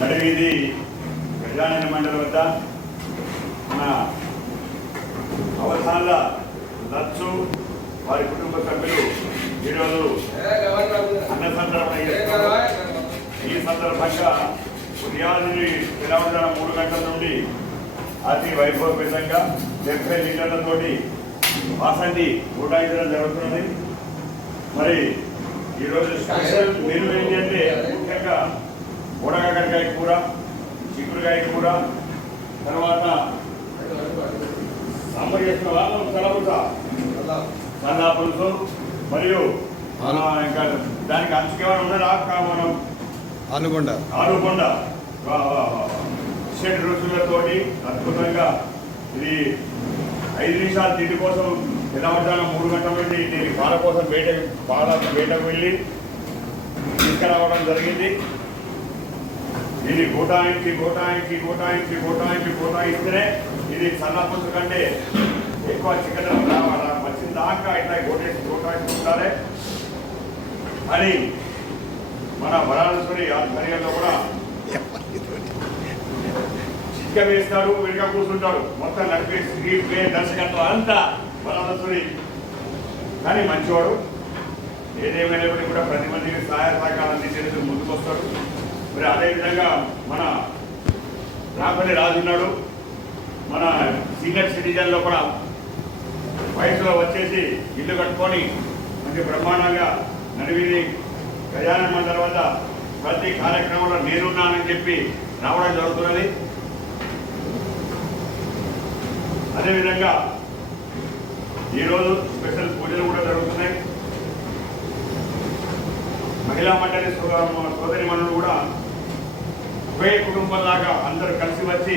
నడివీధి గజానన మండలి వద్ద మన అవధాన్ల లచ్చు వారి కుటుంబ సభ్యులు ఈరోజు అన్న సందర్భం ఈ సందర్భంగా ఉదయాన్నే తెల్లవారుజామున 3 గంటల నుండి అతి వైభవపేతంగా 70 లీటర్లతోటి వాసంతి ఊటాయించడం జరుగుతున్నది. మరి ఈరోజు స్పెషల్ మెనూ ఏంటంటే ముఖ్యంగా బుడకాకరకాయ కూర, చిక్కుడుకాయ కూర, తర్వాత సాంబార్ చేస్తున్న సల్లా పులుసు మరియు ఇంకా దానికి అంచుకేమైనా ఉన్నదా మనం ఆలుగొండ 7 రుచులతోటి అద్భుతంగా ఇది 5 నిమిషాలు తిండి కోసం తెల్లవారుజామున 3 గంటల నుండి దీని పాల కోసం వేటకు వెళ్ళి తీసుకురావడం జరిగింది. దీన్ని గోటాయిస్తేనే ఇది సన్న పులుసు కంటే ఎక్కువ చికెన్ వచ్చిన దాకా ఇట్లా గోటాయిస్తుంటారే అని మన వరాలశ్వరి ఆధ్వర్యంలో కూడా చిక్క వేస్తారు, వెనుక కూర్చుంటాడు, మొత్తం నడిపే స్క్రీన్ ప్లే దర్శకత్వం అంతా వరాలశ్వరి. కానీ మంచివాడు, ఏదేమైనప్పటికీ కూడా ప్రతి మందికి సహాయ సహకారం అందించేందుకు ముందుకు వస్తాడు. మరి అదేవిధంగా మన రాపల్లి రాజు ఉన్నాడు, మన సీనియర్ సిటిజన్లో కూడా వయసులో వచ్చేసి ఇల్లు కట్టుకొని మంచి బ్రహ్మాండంగా నడివీధి గజానన మండలి వద్ద ప్రతి కార్యక్రమంలో నేనున్నానని చెప్పి రావడం జరుగుతున్నది. అదేవిధంగా ఈరోజు స్పెషల్ పూజలు కూడా జరుగుతున్నాయి. మహిళా మండలి సోదరి మనులు కూడా ఒకే కుటుంబంలాగా అందరూ కలిసి వచ్చి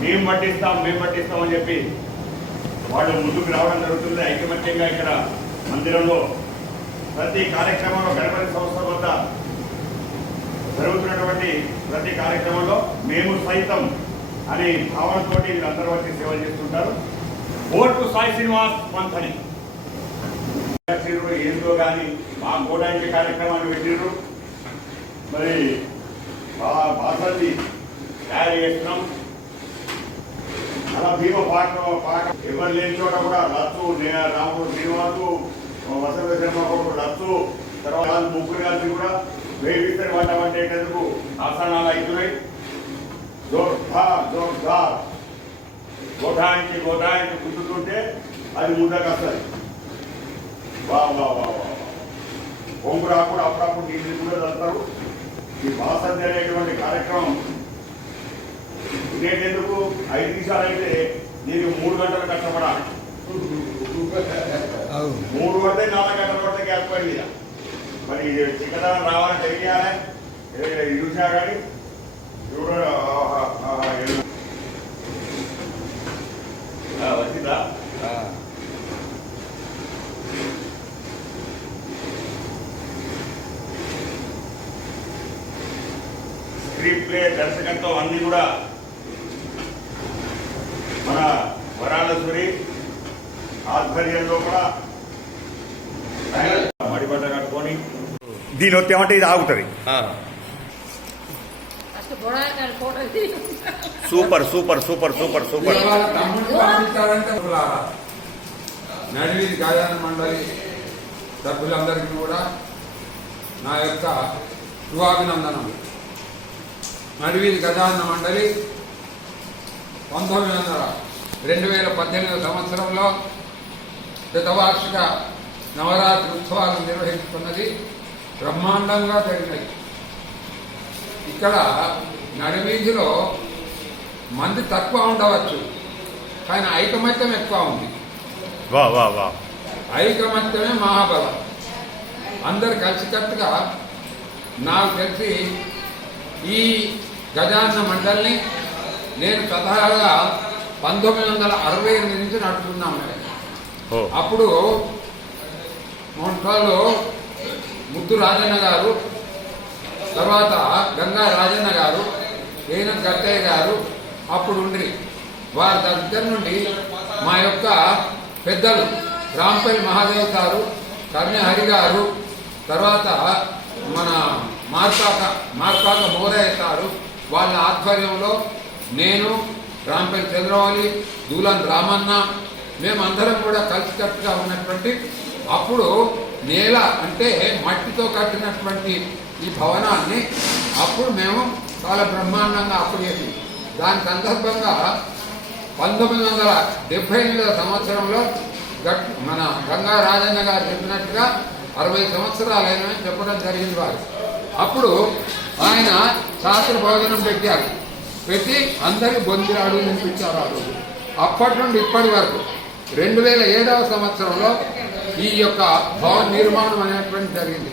మేము పట్టిస్తామని చెప్పి వాళ్ళు ముందుకు రావడం జరుగుతుంది. ఐకమత్యంగా ఇక్కడ మందిరంలో ప్రతి కార్యక్రమంలో గణపతి సంస్థ వద్ద జరుగుతున్నటువంటి ప్రతి కార్యక్రమంలో మేము సైతం అనే భావనతో వీళ్ళందరూ వచ్చి సేవలు చేస్తుంటారు. ఓటు సాయి శ్రీనివాస్ పంతని ఏందో కానీ మా గోడానికి కార్యక్రమాన్ని పెట్టిర్రు. మరి బాసల్ని తయారు చేస్తున్నాం. అలా భీమ పాట ఎవరు లేని చోట కూడా లచ్చు, రాముడు శ్రీనివాసు, వసంత శర్మ కొడుకు లచ్చు, తర్వాత ముగ్గురు కలిసి కూడా వేయిస్తారు వంట వంటేందుకు ఆసనాలు అవుతున్నాయి. గోటాయించి గుర్తుంటే అది ముందుకు వస్తుంది. కొంగురా కూడా అప్పుడప్పుడు నీళ్ళు కూడా చదువుతారు. ఈ బాసంతి అనేటువంటి కార్యక్రమం ఇదేందుకు 5 నిమిషాలు అయితే నేను 3 గంటలు కష్టపడాలి. 3 పడితే 4 గంటలు పడితే గ్యాప్ పడింది. మరి చికెన్ రావాలని తెలియాలి చూసా కానీ వచ్చిందా స్క్రీన్ ప్లే దర్శకత్వం అన్ని కూడా మన వరాలశ్వరి ఆధ్వర్యంలో కూడా మడిబట్ట కట్టుకొని దీని వచ్చేమంటే ఇది ఆగుతుంది. Super super super super super. నడివీధి గజానన మండలి సభ్యులందరికీ కూడా నా యొక్క శుభాభినందనలు. నడివీధి గజానన మండలి 2018 సంవత్సరంలో శతవార్షిక నవరాత్రి ఉత్సవాలను నిర్వహించుకున్నది. బ్రహ్మాండంగా జరిగినాయి. ఇక్కడ నడివీధిలో మంది తక్కువ ఉండవచ్చు, కానీ ఐకమత్యం ఎక్కువ ఉంది. ఐకమత్యమే మహాబలం. అందరు కలిసికట్టుగా నాకు తెలిసి ఈ గజానన మండలిని నేను స్వతహాగా 1968 నుంచి నడుపుతున్నాము. అప్పుడు మొట్టలో ముద్దు రాజన్న గారు, తర్వాత గంగా రాజన్న గారు, ఏన గట్టయ్య గారు అప్పుడు ఉండ్రి. వారి దగ్గర నుండి మా యొక్క పెద్దలు రాంపల్లి మహాదేవ్ గారు, కర్ణి హరి గారు, తర్వాత మన మార్పాక మోరయ్య గారు, వాళ్ళ ఆధ్వర్యంలో నేను, రాంపల్లి చంద్రమౌళి, దూలన్ రామన్న, మేమందరం కూడా కలిసికట్టుగా ఉన్నటువంటి, అప్పుడు నేల అంటే మట్టితో కట్టినటువంటి ఈ భవనాన్ని అప్పుడు మేము చాలా బ్రహ్మాండంగా అప్పుడు చేసి, దాని సందర్భంగా 1978 సంవత్సరంలో మన గంగా రాజన్న గారు చెప్పినట్టుగా 60 సంవత్సరాలైనని చెప్పడం జరిగింది వారు. అప్పుడు ఆయన శాస్త్ర భోజనం పెట్టారు, పెట్టి అందరికి బొందిరాడు నింపించారు. ఆ రోజు అప్పటి నుండి ఇప్పటి వరకు 2007వ సంవత్సరంలో ఈ యొక్క భవన నిర్మాణం అనేటువంటి జరిగింది.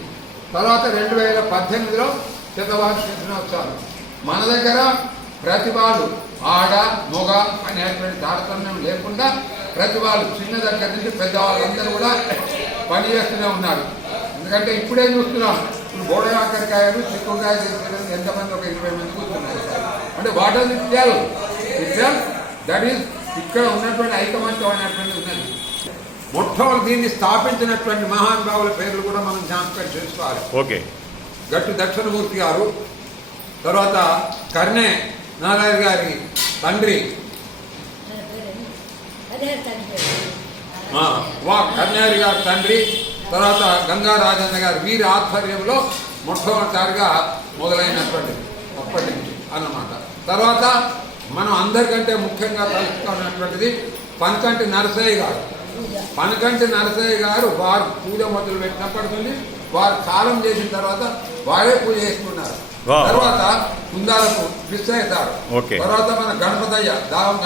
తర్వాత 2018లో శతవార్షికోత్సవాలు. మన దగ్గర ప్రతిభాలు ఆడ మొగ అనేటువంటి తారతమ్యం లేకుండా ప్రతిభాలు చిన్న దగ్గర నుంచి పెద్దవాళ్ళందరూ కూడా పనిచేస్తూనే ఉన్నారు. ఎందుకంటే ఇప్పుడే చూస్తున్నాం, ఇప్పుడు బోడకాకరకాయలు చిక్కుడుకాయ చేసేది ఎంతమంది, ఒక 20 మంది కూర్చున్నారు. అంటే వాట్ ఆర్ ఇత్యాలు దట్ ఈస్ ఇక్కడ ఉన్నటువంటి ఐకమత్యం అనేటువంటి ఉన్నది. మొట్టమొదటి దీన్ని స్థాపించినటువంటి మహానుభావుల పేర్లు కూడా మనం జ్ఞాపకం చేసుకోవాలి. ఓకే. గట్టు దక్షిణమూర్తి గారు, తర్వాత కర్ణే నారాయణ గారి తండ్రి కన్యారి గారి తండ్రి, తర్వాత గంగా రాజన్న గారు, వీరి ఆధ్వర్యంలో మొట్టమొదటిసారిగా మొదలైనటువంటి అప్పటి నుంచి అన్నమాట. తర్వాత మనం అందరికంటే ముఖ్యంగా కలుసుకున్నటువంటిది పనకంటి నరసయ్య గారు. పనకంటి నరసయ్య గారు వారు పూజ మొదలు పెట్టినప్పటి నుంచి వారు కాలం చేసిన తర్వాత వారే పూజ చేసుకున్నారు. తర్వాత కుందాలకు కృష్ణయ్య సార్, తర్వాత మన గణపతయ్య దావం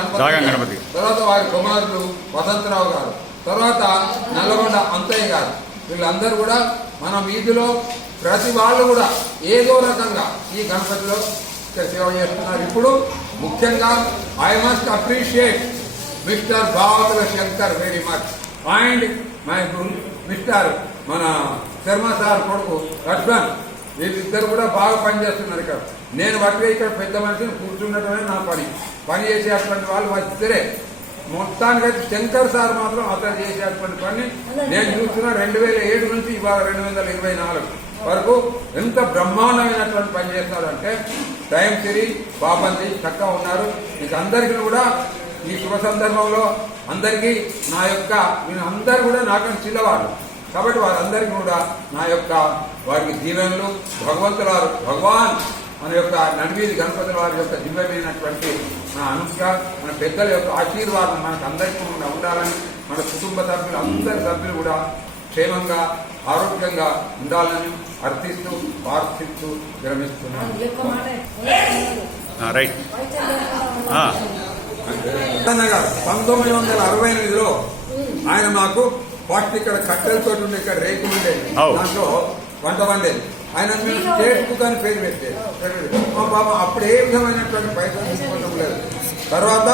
గణపతి, తర్వాత వారి కుమారులు వసంతరావు గారు, తర్వాత నల్లగొండ అంతయ్య గారు, వీళ్ళందరూ కూడా మన వీధిలో ప్రతి వాళ్ళు కూడా ఏదో రకంగా ఈ గణపతిలో సేవ చేస్తున్నారు. ఇప్పుడు ముఖ్యంగా I must appreciate mister Bhavatula Shankar very much and my mister మన శర్మ సార్ కొడుకు లక్ష్మణ్, వీళ్ళిద్దరు కూడా బాగా పనిచేస్తున్నారు. ఇక్కడ నేను బట్టిగా ఇక్కడ పెద్ద మనిషిని కూర్చుండటమే నా పని చేసేటువంటి వాళ్ళు ఇద్దరే. మొత్తానికైతే శంకర్ సార్ మాత్రం అతను చేసేటువంటి పని నేను చూస్తున్నా 2007 నుంచి ఇవాళ 2024 వరకు ఎంత బ్రహ్మాండమైనటువంటి పని చేస్తారంటే టైం సిరి బాబంది చక్కగా ఉన్నారు. మీకు అందరికీ కూడా ఈ శుభ సందర్భంలో అందరికీ నా యొక్క అందరు కూడా నాకన్నా చిన్నవాళ్ళు కాబట్టి వారందరికీ కూడా నా యొక్క వారికి దీవెనలు, భగవాన్ మన యొక్క నడివీధి గణపతుల వారి యొక్క దివ్యమైనటువంటి నా అనుగ్రహ, మన పెద్దల యొక్క ఆశీర్వాదం మనకు అందరికీ కూడా ఉండాలని, మన కుటుంబ సభ్యులు అందరి సభ్యులు కూడా క్షేమంగా ఆరోగ్యంగా ఉండాలని అర్థిస్తూ ప్రార్థిస్తూ విరమిస్తున్నాను. 1968లో ఆయన మాకు ఫస్ట్ ఇక్కడ కట్టెలతో ఉండే, ఇక్కడ రేకులు ఉండేది, దాంట్లో వంట వండేది. ఆయన మేము స్టేట్ బుక్ అని పేరు పెట్టేది. మా బాబా అప్పుడు ఏ విధమైనటువంటి పైసలు తీసుకోవడం లేదు. తర్వాత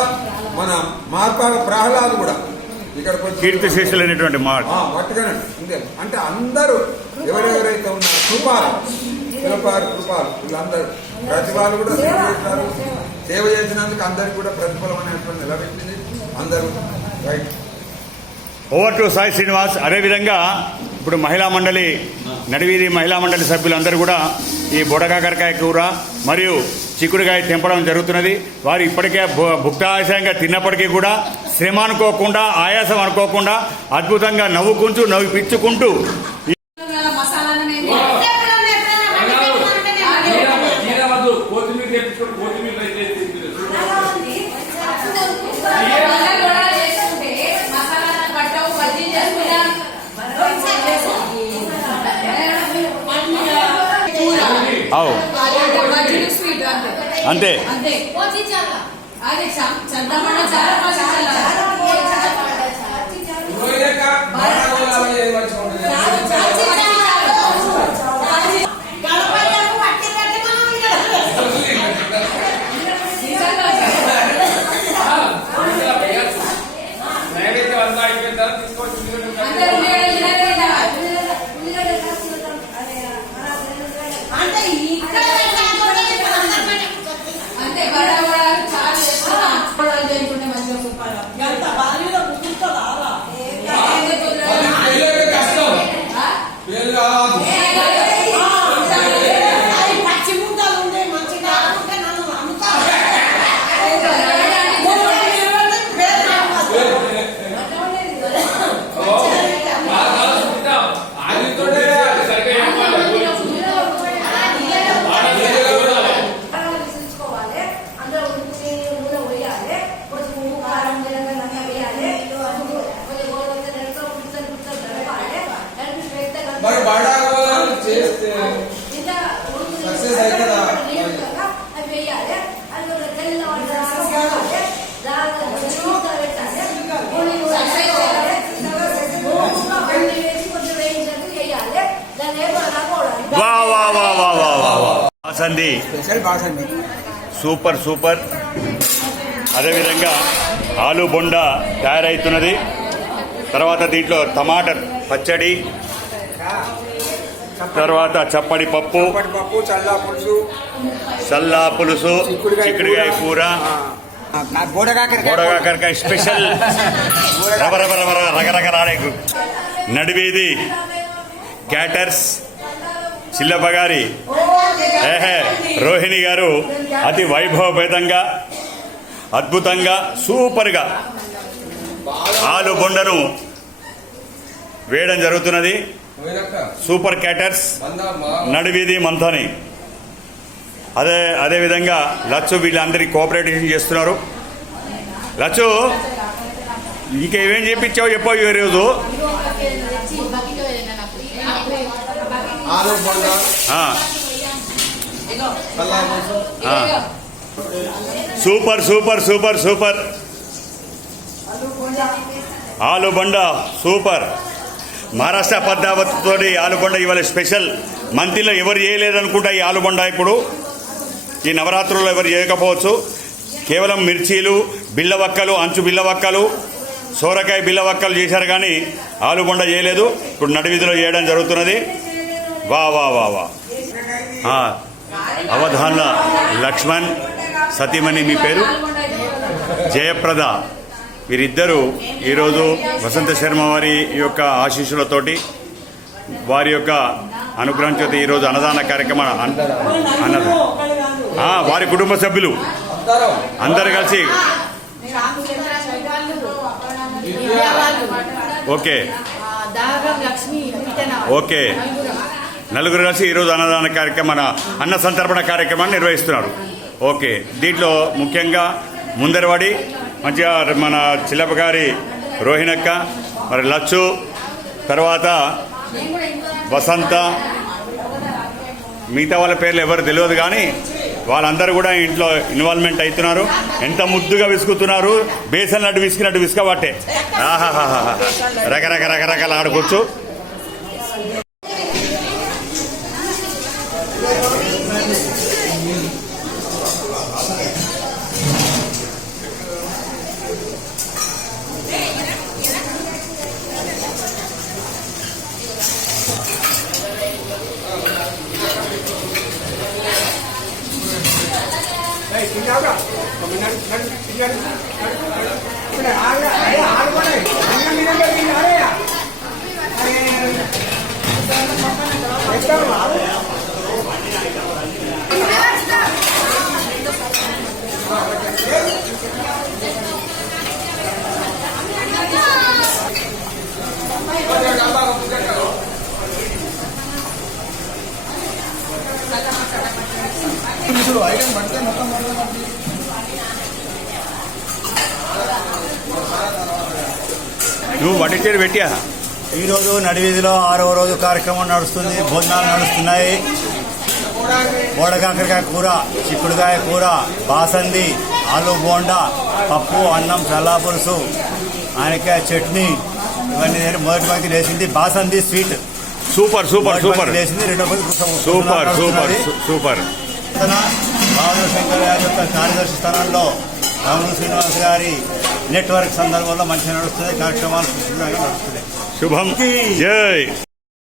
మన మార్పాల ప్రహ్లాద్ కూడా ఇక్కడ కీర్తిశేషులైనటువంటి పట్టుగానే ఉంది. అంటే అందరూ ఎవరెవరైతే ఉన్నారు కృపాలు వీళ్ళందరూ ప్రతిభాలు కూడా సేవ చేస్తారు. సేవ చేసినందుకు అందరికి కూడా ప్రతిఫలం అనేటువంటి లభించింది. అందరూ right. Over to Sai Srinivas. అదేవిధంగా ఇప్పుడు మహిళా మండలి, నడివీధి మహిళా మండలి సభ్యులందరూ కూడా ఈ బుడకాకరకాయ కూర మరియు చిక్కుడుకాయ తెంపడం జరుగుతున్నది. వారు ఇప్పటికే భుక్తాశయంగా తిన్నప్పటికీ కూడా శ్రమ అనుకోకుండా, ఆయాసం అనుకోకుండా అద్భుతంగా నవ్విపించుకుంటూ అంతే ఎంత బాగా బాసంది స్పెషల్ బాసంది. Super super. అదేవిధంగా ఆలు బొండ తయారవుతున్నది. తర్వాత దీంట్లో టమాటా పచ్చడి, తర్వాత చప్పడి పప్పు, పప్పు, చల్లా పులుసు, సల్లా పులుసు, చిక్కుడుకాయ కూర, బోడకాకరకాయ స్పెషల్ రకరకరాడే నడివేది క్యాటర్స్ చిల్లప్ప గారి రోహిణి గారు అతి వైభవపేతంగా అద్భుతంగా సూపర్గా ఆలు బొండను వేయడం జరుగుతున్నది. సూపర్ క్యాటర్స్ నడివీధి మంథని. అదేవిధంగా లచ్చు వీళ్ళందరికీ కోఆపరేషన్ చేస్తున్నారు. లచ్చు ఇంకేమేం చేయించావు చెప్పావు ఈరోజు? Super super super super. ఆలు బొండ సూపర్. మహారాష్ట్ర పద్మావతితో ఆలుబొండ ఇవాళ స్పెషల్. మంతిలో ఎవరు చేయలేదనుకుంటా ఈ ఆలుబొండ. ఇప్పుడు ఈ నవరాత్రుల్లో ఎవరు చేయకపోవచ్చు. కేవలం మిర్చీలు, బిల్లవక్కలు, అంచు బిల్లవక్కలు, సోరకాయ బిల్లవక్కలు చేశారు కానీ ఆలుబొండ చేయలేదు. ఇప్పుడు నడివీధిలో చేయడం జరుగుతున్నది. వా వా వా వా. అవధాన్ల లక్ష్మణ్, సతీమణి మీ పేరు జయప్రద. వీరిద్దరూ ఈరోజు వసంత శర్మ వారి యొక్క ఆశీస్సులతోటి, వారి యొక్క అనుగ్రహం చేత ఈరోజు అన్నదాన కార్యక్రమం వారి కుటుంబ సభ్యులు అందరు కలిసి ఓకే ఓకే నలుగురు కలిసి ఈరోజు అన్నదాన కార్యక్రమం అన్న సంతర్పణ కార్యక్రమాన్ని నిర్వహిస్తున్నారు. ఓకే. దీంట్లో ముఖ్యంగా ముందరవాడి మంచిగా మన చిల్లప్ప గారి రోహిణక్క, మరి లచ్చు, తర్వాత వసంత, మిగతా వాళ్ళ పేర్లు ఎవరు తెలియదు కానీ వాళ్ళందరూ కూడా ఇంట్లో ఇన్వాల్వ్మెంట్ అవుతున్నారు. ఎంత ముద్దుగా విసుకుతున్నారు. బేసన్ లడ్డు విసికినట్టు విసుకబట్టే ఆహాహా రకరకాల ఆడుకోవచ్చు. నువ్వు వడ్డీచేరు పెట్టా. ఈరోజు నడివీధిలో 6వ రోజు కార్యక్రమం నడుస్తుంది. భోజనాలు నడుస్తున్నాయి. బోడకాకరకాయ కూర, చిక్కుడుకాయ కూర, బాసంది, ఆలు బోండా, పప్పు, అన్నం, చల్లా పులుసు, ఆనకాయ చట్నీ, ఇవన్నీ మొదటి పంక్తి లేచింది. Basundi sweet super super super లేచింది. రెండో పంక్తి super super super. Rahul Shankar గారి యొక్క కార్యదర్శి స్థానంలో రాములు శ్రీనివాస్ గారి నెట్వర్క్ సందర్భంలో మంచిగా నడుస్తుంది. కార్యక్రమాలు నడుస్తున్నాయి. శుభం. జై.